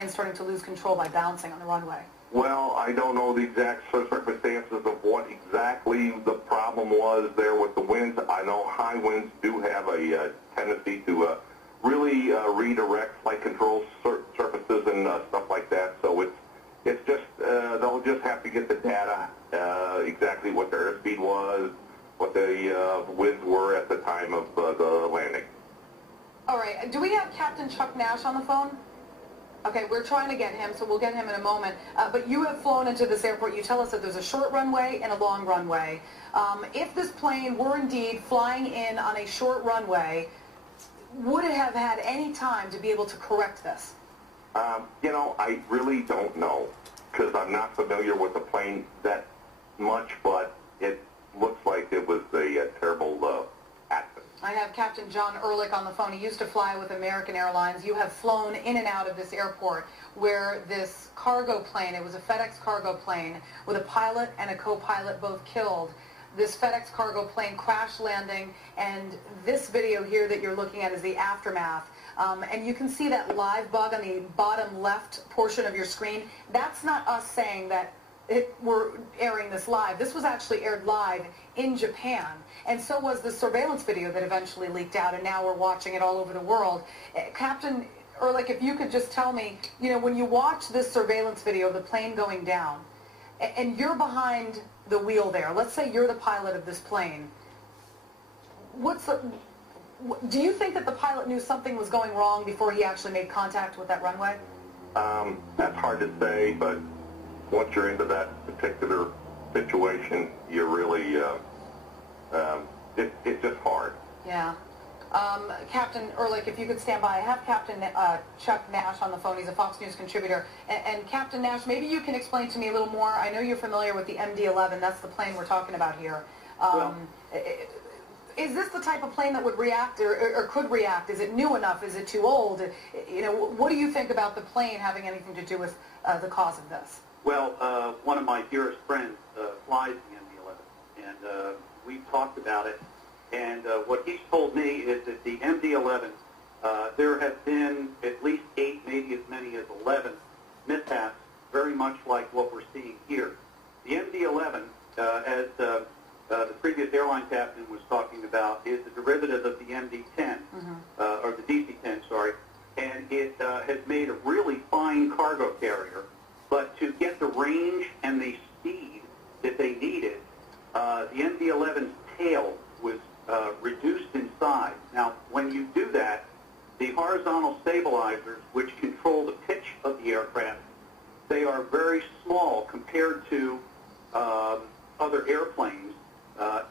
and starting to lose control by bouncing on the runway? Well, I don't know the exact circumstances of what exactly the problem was there with the winds. I know high winds do have a tendency to really redirect flight control surfaces and stuff like that. So it's just they'll just have to get the data exactly what their airspeed was, what the winds were at the time of the landing. All right. Do we have Captain Chuck Nash on the phone? Okay, we're trying to get him, so we'll get him in a moment. But you have flown into this airport. You tell us that there's a short runway and a long runway. If this plane were indeed flying in on a short runway, would it have had any time to be able to correct this? You know, I really don't know, because I'm not familiar with the plane that much, but it looks like it was a terrible accident. I have Captain John Ehrlich on the phone. He used to fly with American Airlines. You have flown in and out of this airport where this cargo plane, it was a FedEx cargo plane with a pilot and a co-pilot both killed. This FedEx cargo plane crash landing, and this video here that you're looking at is the aftermath. And you can see that live bug on the bottom left portion of your screen. That's not us saying that we're airing this live. This was actually aired live in Japan, and so was the surveillance video that eventually leaked out, and now we're watching it all over the world. Captain Ehrlich, if you could just tell me, you know, when you watch this surveillance video of the plane going down, and you're behind the wheel there, let's say you're the pilot of this plane, do you think that the pilot knew something was going wrong before he actually made contact with that runway? That's hard to say, but once you're into that particular situation, you're really, it's just hard. Yeah. Captain Ehrlich, if you could stand by. I have Captain Chuck Nash on the phone. He's a Fox News contributor. And Captain Nash, maybe you can explain to me a little more. I know you're familiar with the MD-11. That's the plane we're talking about here. Is this the type of plane that would react or could react? Is it new enough? Is it too old? You know, what do you think about the plane having anything to do with the cause of this? Well, one of my dearest friends flies the MD-11, and we've talked about it. And what he's told me is that the MD-11, there have been at least 8, maybe as many as 11 mishaps, very much like what we're seeing here. The MD-11, as the previous airline captain was talking about, is a derivative of the MD-10, or the DC-10, sorry, and it has made a really fine cargo carrier. But to get the range and the speed that they needed, the MD-11's tail was reduced in size. Now, when you do that, the horizontal stabilizers, which control the pitch of the aircraft, they are very small compared to other airplanes,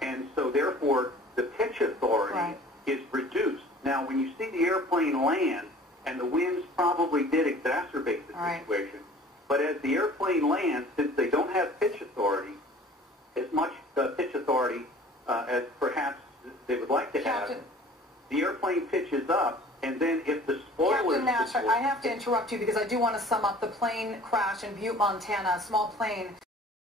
and so therefore the pitch authority is reduced. Now, when you see the airplane land, and the winds probably did exacerbate the situation, but as the airplane lands, since they don't have pitch authority, as much pitch authority as perhaps they would like to have, the airplane pitches up, and then if the spoilers... Captain Nash, I have to interrupt you because I do want to sum up the plane crash in Butte, Montana, a small plane